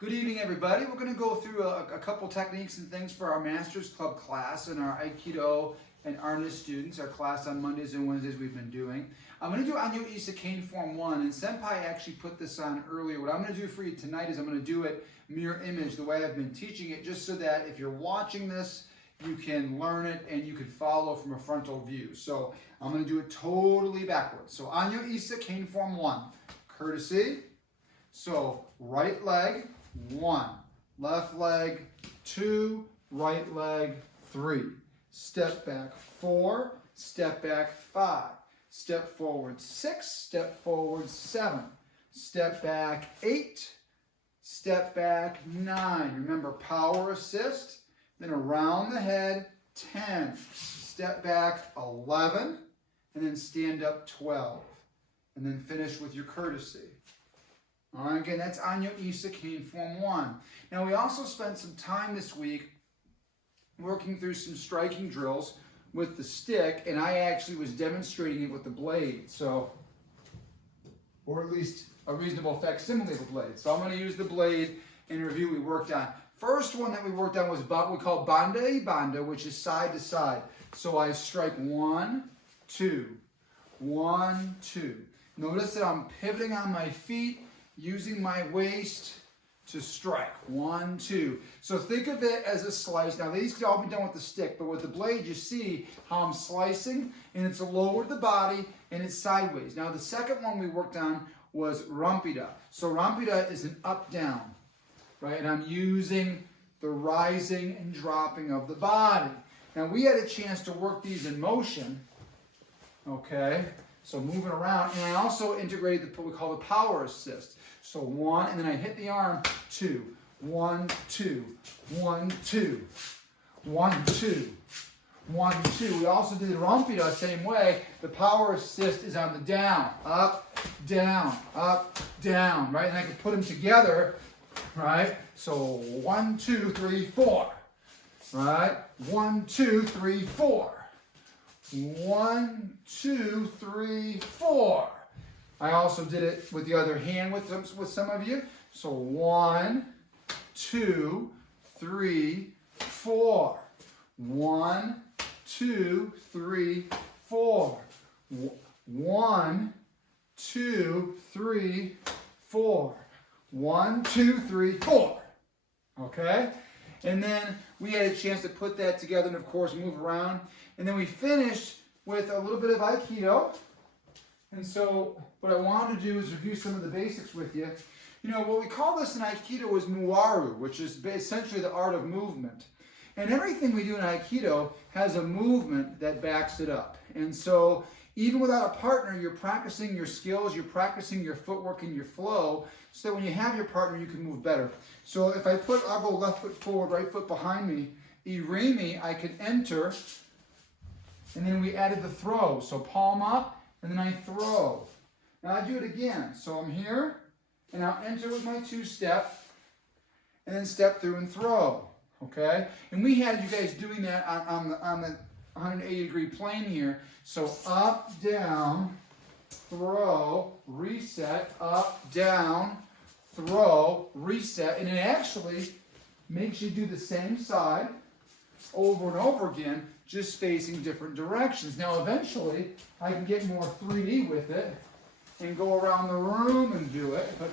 Good evening, everybody. We're going to go through a couple techniques and things for our Master's Club class and our Aikido and Arnis students, our class on Mondays and Wednesdays we've been doing. I'm going to do Anyo Isa Cane Form 1, and Senpai actually put this on earlier. What I'm going to do for you tonight is I'm going to do it mirror image the way I've been teaching it, just so that if you're watching this, you can learn it and you can follow from a frontal view. So I'm going to do it totally backwards. So Anyo Isa Cane Form 1, courtesy. So right leg, 1, left leg, 2, right leg, 3. Step back, 4, step back, 5. Step forward, 6, step forward, 7. Step back, 8. Step back, 9. Remember, power assist. Then around the head, 10. Step back, 11. And then stand up, 12. And then finish with your courtesy. All right, again, that's Anyo Isa Cane Form 1. Now, we also spent some time this week working through some striking drills with the stick, and I actually was demonstrating it with the blade, so, or at least a reasonable facsimile of the blade. So I'm going to use the blade and review we worked on. First one that we worked on was what we call banda e banda, which is side to side. So I strike 1, 2, 1, 2. Notice that I'm pivoting on my feet, using my waist to strike. 1, 2. So think of it as a slice. Now these could all be done with the stick, but with the blade you see how I'm slicing, and it's lower the body and it's sideways. Now the second one we worked on was rampida. So rampida is an up-down, right? And I'm using the rising and dropping of the body. Now we had a chance to work these in motion, okay? So moving around, and I also integrated what we call the power assist. So 1, and then I hit the arm, 2, 1, 2, 1, 2, 1, 2, 1, 2. We also did the rampida same way. The power assist is on the down, up, down, right? And I can put them together, right? So 1, 2, 3, 4, right? 1, 2, 3, 4. 1, 2, 3, 4. I also did it with the other hand with some of you. So 1, 2, 3, 4. 1, 2, 3, 4. 1, 2, 3, 4. 1, 2, 3, 4. Okay? And then we had a chance to put that together and, of course, move around. And then we finished with a little bit of Aikido. And so what I wanted to do is review some of the basics with you. You know, what we call this in Aikido is muwaru, which is essentially the art of movement. And everything we do in Aikido has a movement that backs it up. And so even without a partner, you're practicing your skills, you're practicing your footwork and your flow, so that when you have your partner, you can move better. So if I'll go left foot forward, right foot behind me, irimi, I can enter, and then we added the throw. So palm up, and then I throw. Now I do it again. So I'm here, and I'll enter with my 2-step, and then step through and throw. Okay? And we had you guys doing that on the 180-degree plane here. So up, down, throw, reset, up, down, throw, reset. And it actually makes you do the same side over and over again, just facing different directions. Now eventually I can get more 3D with it and go around the room and do it, but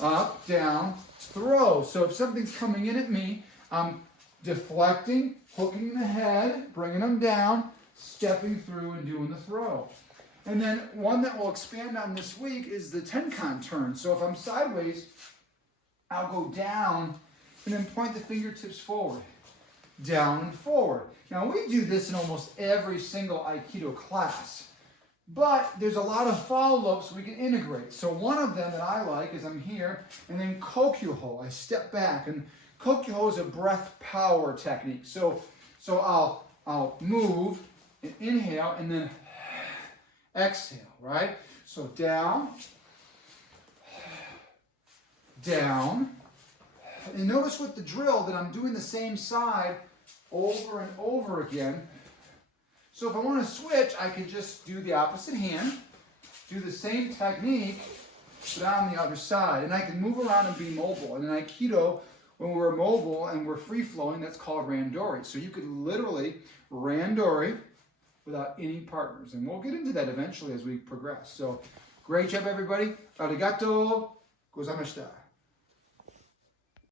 up, down, throw. So if something's coming in at me, I'm deflecting, hooking the head, bringing them down, stepping through and doing the throw. And then one that we'll expand on this week is the tenkan turn. So if I'm sideways, I'll go down and then point the fingertips forward. Down and forward. Now we do this in almost every single Aikido class, but there's a lot of follow-ups we can integrate. So one of them that I like is I'm here, and then kokyuho, I step back, and kokyuho is a breath power technique. So I'll move and inhale and then exhale, right? So down, down. And notice with the drill that I'm doing the same side over and over again. So if I want to switch, I can just do the opposite hand, do the same technique, but on the other side. And I can move around and be mobile. And in Aikido, when we're mobile and we're free-flowing, that's called randori. So you could literally randori without any partners. And we'll get into that eventually as we progress. So great job, everybody. Arigato gozaimashita.